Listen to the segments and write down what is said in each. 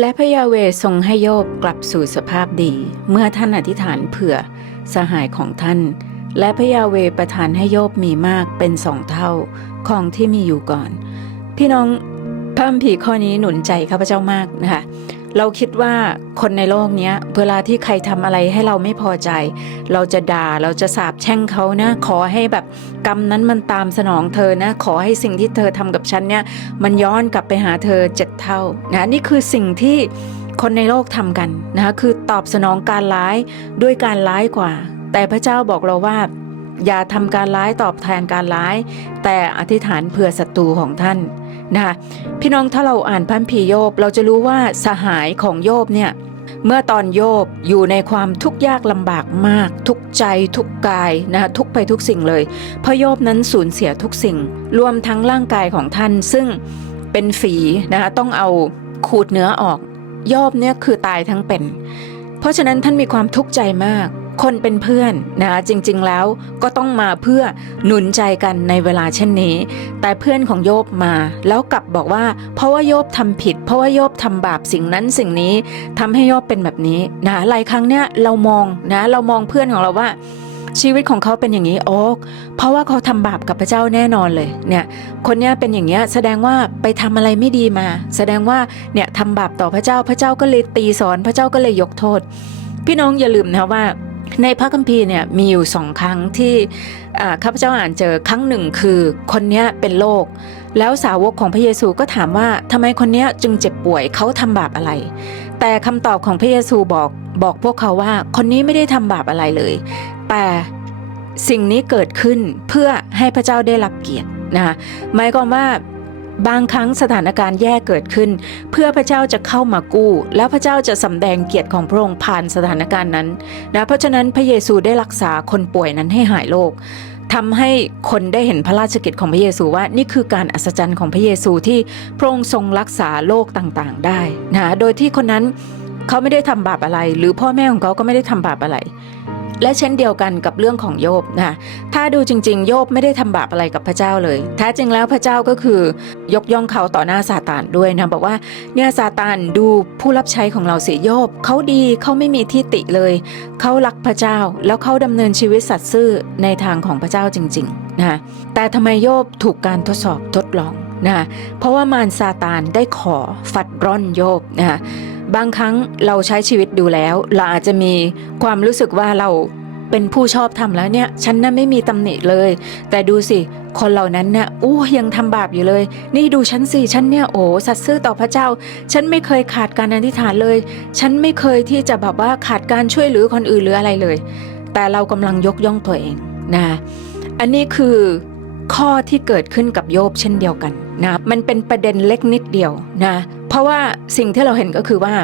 และพระยาเวทรงให้โยบกลับสู่สภาพดี เมื่อท่านอธิษฐานเผื่อสหายของท่าน และพระยาเวประทานให้โยบมีมากเป็นสองเท่าของที่มีอยู่ก่อน พี่น้องพระมผีข้อนี้หนุนใจข้าพเจ้ามากนะคะ เราคิดว่าคนในโลกนี้เวลาที่ใครทำอะไรให้เราไม่พอใจ เราจะด่าเราจะสาบแช่งเขานะ ขอให้แบบกรรมนั้นมันตามสนองเธอนะ ขอให้สิ่งที่เธอทำกับฉันเนี่ย มันย้อนกลับไปหาเธอเจ็ดเท่านะนี่คือสิ่งที่คนในโลกทำกันนะคะคือตอบสนองการร้ายด้วยการร้ายกว่า แต่พระเจ้าบอกเราว่า อย่าทำการร้ายตอบแทนการร้าย แต่อธิษฐานเผื่อศัตรูของท่านนะคะพี่น้องถ้าเราอ่านพันพีโยบ เราจะรู้ว่าสหายของโยบเนี่ยเมื่อตอนโยบอยู่ในความทุกข์ยากลำบากมาก ทุกใจทุกกายนะคะทุกไปทุกสิ่งเลยเพราะโยบนั้นสูญเสียทุกสิ่ง รวมทั้งร่างกายของท่าน ซึ่งเป็นฝีนะคะต้องเอาขูดเนื้อออกโยบเนี่ยคือตายทั้งเป็น เพราะฉะนั้นท่านมีความทุกข์ใจมาก คนเป็นเพื่อนนะจริงๆแล้วก็ต้องมาเพื่อหนุนใจกันในเวลาเช่นนี้ แต่เพื่อนของโยบมา แล้วกลับบอกว่า เพราะว่าโยบทำผิด เพราะว่าโยบทำบาปสิ่งนั้นสิ่งนี้ทำให้โยบเป็นแบบนี้นะหลายครั้งเนี่ยเรามองนะเรามองเพื่อนของเราว่าชีวิตของเขาเป็นอย่างนี้โอ๊กเพราะว่าเขาทำบาปกับพระเจ้าแน่นอนเลยเนี่ยคนเนี้ยเป็นอย่างเงี้ยแสดงว่าไปทำอะไรไม่ดีมา แสดงว่าเนี่ยทำบาปต่อพระเจ้าพระเจ้าก็เลยตีสอนพระเจ้าก็เลยยกโทษ พี่น้องอย่าลืมนะว่า ในพระคัมภีร์เนี่ยมีอยู่สองครั้งที่ข้าพเจ้าอ่านเจอครั้งหนึ่งคือคนนี้เป็นโรคแล้วสาวกของพระเยซูก็ถามว่าทำไมคนนี้จึงเจ็บป่วยเขาทำบาปอะไร แต่คำตอบของพระเยซูบอกบอกพวกเขาว่าคนนี้ไม่ได้ทำบาปอะไรเลย แต่สิ่งนี้เกิดขึ้นเพื่อให้พระเจ้าได้รับเกียรตินะหมายความว่า บางครั้งสถานการณ์แย่เกิดขึ้น เพื่อพระเจ้าจะเข้ามากู้ แล้วพระเจ้าจะสำแดงเกียรติของพระองค์ผ่านสถานการณ์นั้นนะเพราะฉะนั้นพระเยซูได้รักษาคนป่วยนั้นให้หายโรคทำให้คนได้เห็นพระราชกิจของพระเยซูว่านี่คือการอัศจรรย์ของพระเยซูที่พระองค์ทรงรักษาโรคต่างๆ ได้นะโดยที่คนนั้นเขาไม่ได้ทำบาปอะไร หรือพ่อแม่ของเขาก็ไม่ได้ทำบาปอะไร และเช่นเดียวกันกับเรื่องของโยบนะถ้าดูจริง ๆ โยบไม่ได้ทำบาปอะไรกับพระเจ้าเลยแท้จริงแล้วพระเจ้าก็คือยกย่องเขาต่อหน้าซาตานด้วยนะบอกว่าเนี่ยซาตานดูผู้รับใช้ของเราเสียโยบเขาดีเขาไม่มีที่ติเลย เขารักพระเจ้าแล้วเขาดำเนินชีวิตสัตย์ซื่อในทางของพระเจ้าจริงๆนะแต่ทำไมโยบถูกการทดสอบทดลองนะเพราะว่ามารซาตานได้ขอฟัดร่อนโยบนะ บางครั้งเราใช้ชีวิตดูแล้ว เราอาจจะมีความรู้สึกว่าเราเป็นผู้ชอบทำแล้วเนี่ย ฉันน่ะไม่มีตำหนิเลย แต่ดูสิ คนเหล่านั้นเนี่ยอู้ยังทำบาปอยู่เลย นี่ดูฉันสิฉันเนี่ยโอ้สัตย์ซื่อต่อพระเจ้า ฉันไม่เคยขาดการอธิษฐานเลย ฉันไม่เคยที่จะแบบว่าขาดการช่วยเหลือคนอื่นหรืออะไรเลย แต่เรากำลังยกย่องตัวเองนะ อันนี้คือ ข้อที่เกิดขึ้นกับโยบเช่นเดียวกันนะมันเป็นประเด็นเล็กนิดเดียวนะเพราะว่าสิ่งที่เราเห็นก็คือว่า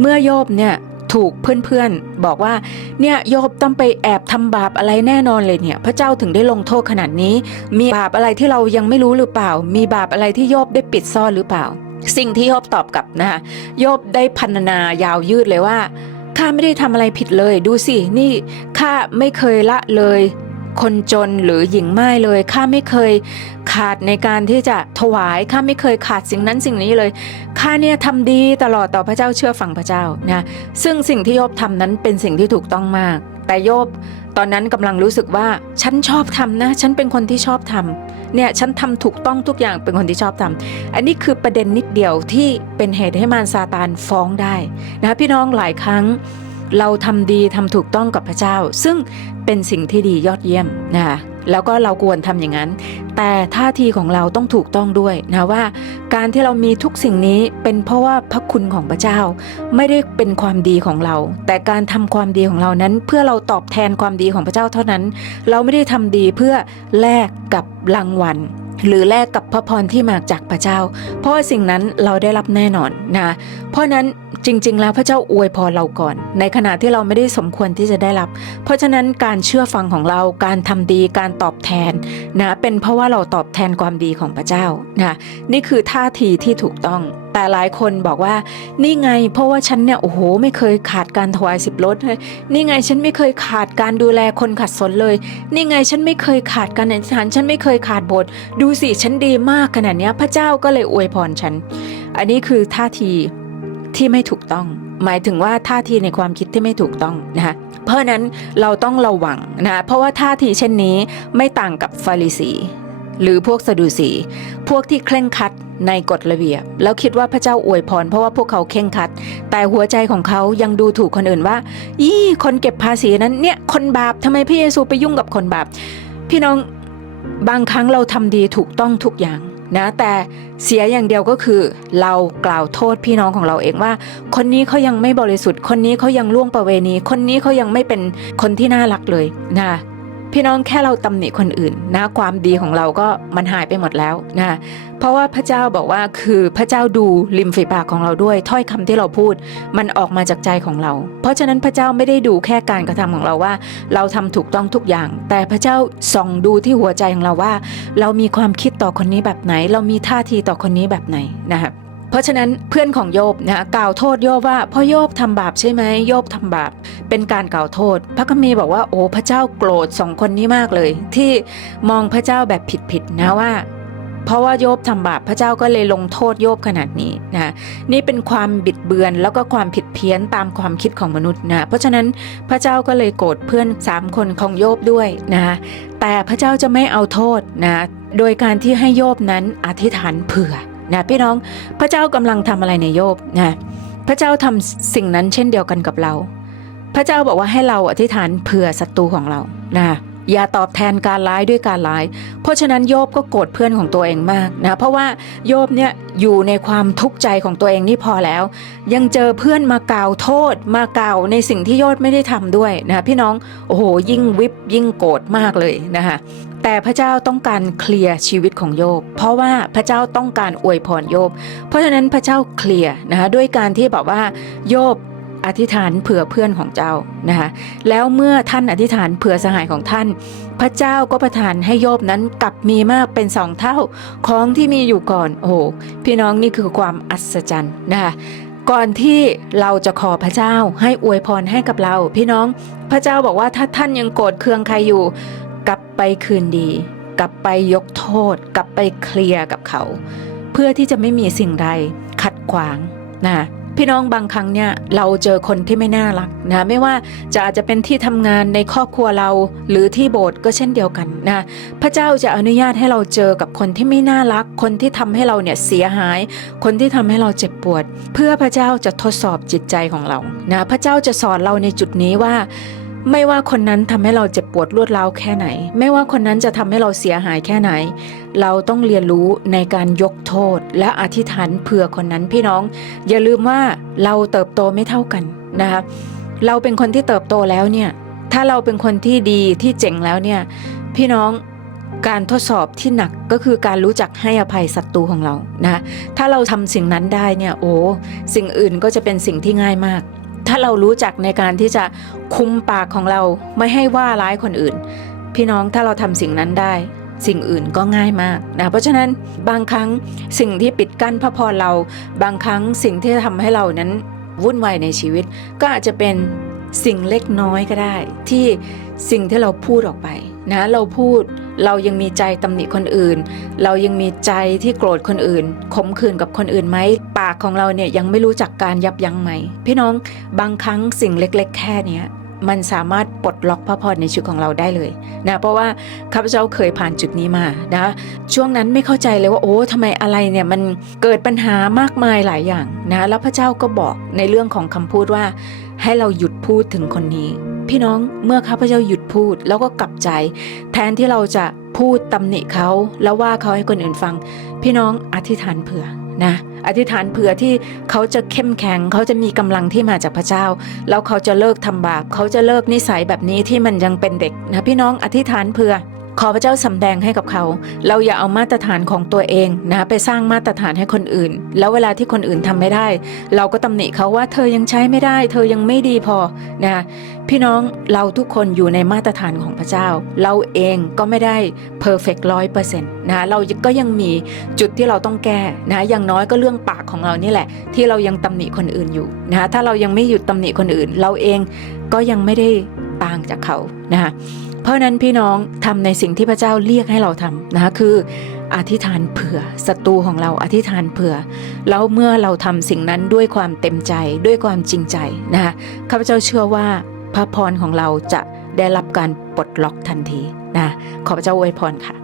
เมื่อโยบเนี่ยถูกเพื่อนๆ บอกว่าเนี่ยโยบต้องไปแอบทำบาปอะไรแน่นอนเลยเนี่ย พระเจ้าถึงได้ลงโทษขนาดนี้ มีบาปอะไรที่เรายังไม่รู้หรือเปล่า มีบาปอะไรที่โยบได้ปิดซ่อนหรือเปล่า สิ่งที่โยบตอบกลับนะคะโยบได้พันนายาวยืดเลยว่าข้าไม่ได้ทำอะไรผิดเลย ดูสินี่ข้าไม่เคยละเลย คนจนหรือหญิงไม้เลยข้าไม่เคยขาดในการที่จะถวายข้าไม่เคยขาดสิ่งนั้นสิ่งนี้เลยข้าเนี่ยทำดีตลอดต่อพระเจ้าเชื่อฟังพระเจ้านะซึ่งสิ่งที่โยบทำนั้นเป็นสิ่งที่ถูกต้องมาก แต่โยบตอนนั้นกำลังรู้สึกว่าฉันชอบทำนะ ฉันเป็นคนที่ชอบทำเนี่ยฉันทำถูกต้องทุกอย่างเป็นคนที่ชอบทำอันนี้คือประเด็นนิดเดียวที่เป็นเหตุให้มารซาตานฟ้องได้นะพี่น้องหลายครั้ง เราทำดีทำถูกต้องกับพระเจ้า ซึ่งเป็นสิ่งที่ดียอดเยี่ยมนะคะแล้วก็เราควรทำอย่างนั้น แต่ท่าทีของเราต้องถูกต้องด้วยนะว่า การที่เรามีทุกสิ่งนี้เป็นเพราะว่าพระคุณของพระเจ้า ไม่ได้เป็นความดีของเรา แต่การทำความดีของเรานั้น เพื่อเราตอบแทนความดีของพระเจ้าเท่านั้น เราไม่ได้ทำดีเพื่อแลกกับรางวัลหรือแลกกับพระพรที่มาจากพระเจ้า เพราะว่าสิ่งนั้นเราได้รับแน่นอนนะ เพราะนั้น จริง ๆ แล้วพระเจ้าอวยพรเราก่อน ในขณะที่เราไม่ได้สมควรที่จะได้รับ เพราะฉะนั้นการเชื่อฟังของเราการทำดีการตอบแทนนะเป็นเพราะว่าเราตอบแทนความดีของพระเจ้านะนี่คือท่าทีที่ถูกต้องแต่หลายคนบอกว่านี่ไงเพราะว่าฉันเนี่ยโอ้โหไม่เคยขาดการถวายสิบรถเลยนี่ไงฉันไม่เคยขาดการดูแลคนขัดสนเลย นี่ไงฉันไม่เคยขาดการอธิษฐานฉันไม่เคยขาดบสถ์ดูสิฉันดีมากขนาดนี้พระเจ้าก็เลยอวยพรฉัน อันนี้คือท่าทีที่ไม่ถูก ต้อง หมายถึงว่าท่าทีในความคิดที่ไม่ถูกต้องนะคะเพราะนั้นเราต้องระวังนะเพราะว่าท่าทีเช่นนี้ไม่ต่างกับฟาริสี หรือพวกสะดูสี พวกที่เคร่งครัดในกฎระเบียบ แล้วคิดว่าพระเจ้าอวยพรเพราะว่าพวกเขาเคร่งครัด แต่หัวใจของเขายังดูถูกคนอื่นว่ายี่คนเก็บภาษีนั้นเนี่ยคนบาปทำไมพระเยซูไปยุ่งกับคนบาป พี่น้องบางครั้งเราทำดีถูกต้องทุกอย่าง นะแต่เสียอย่างเดียวก็คือ เรากล่าวโทษพี่น้องของเราเองว่า คนนี้เขายังไม่บริสุทธิ์ คนนี้เขายังล่วงประเวณี คนนี้เขายังไม่เป็นคนที่น่ารักเลยนะ พี่น้องแค่เราตำหนิคนอื่นนะความดีของเราก็มันหายไปหมดแล้วนะเพราะว่าพระเจ้าบอกว่าคือพระเจ้าดูริมฝีปากของเราด้วยถ้อยคำที่เราพูด มันออกมาจากใจของเรา เพราะฉะนั้นพระเจ้าไม่ได้ดูแค่การกระทำของเราว่า เราทำถูกต้องทุกอย่าง แต่พระเจ้าส่องดูที่หัวใจของเราว่า เรามีความคิดต่อคนนี้แบบไหน เรามีท่าทีต่อคนนี้แบบไหนนะครับ เพราะฉะนั้นเพื่อนของโยบนะกล่าวโทษโยบว่าพ่อโยบทำบาปใช่ไหมโยบทำบาปเป็นการกล่าวโทษ พระคัมภีร์บอกว่าโอ้พระเจ้าโกรธสองคนนี้มากเลย ที่มองพระเจ้าแบบผิดๆนะว่าเพราะว่าโยบทำบาปพระเจ้าก็เลยลงโทษโยบขนาดนี้นะนี่เป็นความบิดเบือนแล้วก็ความผิดเพี้ยนตามความคิดของมนุษย์นะเพราะฉะนั้นพระเจ้าก็เลยโกรธเพื่อนสามคนของโยบด้วยนะแต่พระเจ้าจะไม่เอาโทษนะโดยการที่ให้โยบนั้นอธิษฐานเผื่อ นะพี่น้องพระเจ้ากำลังทำอะไรในโยบนะพระเจ้าทำสิ่งนั้นเช่นเดียวกันกับเรา พระเจ้าบอกว่าให้เราอธิษฐานเผื่อศัตรูของเรานะ อย่าตอบแทนการร้ายด้วยการร้าย เพราะฉะนั้นโยบก็โกรธเพื่อนของตัวเองมากนะเพราะว่าโยบเนี่ยอยู่ในความทุกข์ใจของตัวเองนี่พอแล้ว ยังเจอเพื่อนมากล่าวโทษมากล่าวในสิ่งที่โยบไม่ได้ทำด้วยนะพี่น้องโอ้โหยิ่งวิบยิ่งโกรธมากเลยนะคะแต่พระเจ้าต้องการเคลียร์ชีวิตของโยบ เพราะว่าพระเจ้าต้องการอวยพรโยบ เพราะฉะนั้นพระเจ้าเคลียร์นะคะด้วยการที่บอกว่าโยบ อธิษฐานเผื่อเพื่อนของเจ้านะคะแล้วเมื่อท่านอธิษฐานเผื่อสหายของท่าน พระเจ้าก็ประทานให้โยบนั้นกลับมีมากเป็นสองเท่าของที่มีอยู่ก่อนโอ้โหพี่น้องนี่คือความอัศจรรย์นะคะก่อนที่เราจะขอพระเจ้าให้อวยพรให้กับเรา พี่น้องพระเจ้าบอกว่าถ้าท่านยังโกรธเคืองใครอยู่ กลับไปคืนดี กลับไปยกโทษ กลับไปเคลียร์กับเขา เพื่อที่จะไม่มีสิ่งใดขัดขวางนะ พี่น้องบางครั้งเนี่ยเราเจอคนที่ไม่น่ารักนะไม่ว่าจะอาจจะเป็นที่ทำงานในครอบครัวเรา หรือที่โบสถ์ก็เช่นเดียวกันนะพระเจ้าจะอนุญาตให้เราเจอกับคนที่ไม่น่ารัก คนที่ทำให้เราเนี่ยเสียหาย คนที่ทำให้เราเจ็บปวด เพื่อพระเจ้าจะทดสอบจิตใจของเรานะพระเจ้าจะสอนเราในจุดนี้ว่า ไม่ว่าคนนั้นทำให้เราเจ็บปวดรวดร้าวแค่ไหน ไม่ว่าคนนั้นจะทำให้เราเสียหายแค่ไหน เราต้องเรียนรู้ในการยกโทษ และอธิษฐานเผื่อคนนั้นพี่น้อง อย่าลืมว่าเราเติบโตไม่เท่ากันนะคะเราเป็นคนที่เติบโตแล้วเนี่ย ถ้าเราเป็นคนที่ดีที่เจ๋งแล้วเนี่ย พี่น้องการทดสอบที่หนักก็คือการรู้จักให้อภัยศัตรูของเรานะถ้าเราทำสิ่งนั้นได้เนี่ยโอ้สิ่งอื่นก็จะเป็นสิ่งที่ง่ายมาก ถ้าเรารู้จักในการที่จะคุมปากของเราไม่ให้ว่าร้ายคนอื่น พี่น้องถ้าเราทำสิ่งนั้นได้ สิ่งอื่นก็ง่ายมากนะเพราะฉะนั้นบางครั้งสิ่งที่ปิดกั้นพระพรเรา บางครั้งสิ่งที่ทำให้เรานั้นวุ่นวายในชีวิต ก็อาจจะเป็นสิ่งเล็กน้อยก็ได้ ที่สิ่งที่เราพูดออกไป นะเราพูดเรายังมีใจตำหนิคนอื่น เรายังมีใจที่โกรธคนอื่นขมขื่นกับคนอื่นไหมปากของเราเนี่ยยังไม่รู้จักการยับยั้งไหมพี่น้องบางครั้งสิ่งเล็ก ๆ แค่เนี้ยมันสามารถปลดล็อกพระพรในชีวิตของเราได้เลยนะเพราะว่าข้าพเจ้าเคยผ่านจุดนี้มานะช่วงนั้นไม่เข้าใจเลยว่าโอ้ทำไมอะไรเนี่ยมันเกิดปัญหามากมายหลายอย่างนะแล้วพระเจ้าก็บอกในเรื่องของคำพูดว่า ให้เราหยุดพูดถึงคนนี้ พี่น้องเมื่อข้าพเจ้าหยุดพูดแล้วก็กลับใจ แทนที่เราจะพูดตำหนิเขาแล้วว่าเขาให้คนอื่นฟัง พี่น้องอธิษฐานเผื่อนะอธิษฐานเผื่อที่เขาจะเข้มแข็ง เขาจะมีกำลังที่มาจากพระเจ้า แล้วเขาจะเลิกทำบาป เขาจะเลิกนิสัยแบบนี้ที่มันยังเป็นเด็กนะพี่น้องอธิษฐานเผื่อ ขอพระเจ้าสำแดงให้กับเขา เราอย่าเอามาตรฐานของตัวเองนะไปสร้างมาตรฐานให้คนอื่น แล้วเวลาที่คนอื่นทำไม่ได้ เราก็ตำหนิเขาว่าเธอยังใช้ไม่ได้ เธอยังไม่ดีพอนะพี่น้องเราทุกคนอยู่ในมาตรฐานของพระเจ้า เราเองก็ไม่ได้เพอร์เฟกต์ร้อยเปอร์เซ็นต์นะเราก็ยังมีจุดที่เราต้องแก้นะอย่างน้อยก็เรื่องปากของเรานี่แหละ ที่เรายังตำหนิคนอื่นอยู่นะถ้าเรายังไม่หยุดตำหนิคนอื่น เราเองก็ยังไม่ได้ต่างจากเขานะคะ เพราะนั้นพี่น้องทำในสิ่งที่พระเจ้าเรียกให้เราทำนะคะคืออธิษฐานเผื่อศัตรูของเราอธิษฐานเผื่อแล้วเมื่อเราทำสิ่งนั้นด้วยความเต็มใจด้วยความจริงใจนะคะข้าพเจ้าเชื่อว่าพระพรของเราจะได้รับการปลดล็อกทันทีนะขอพระเจ้าอวยพรค่ะ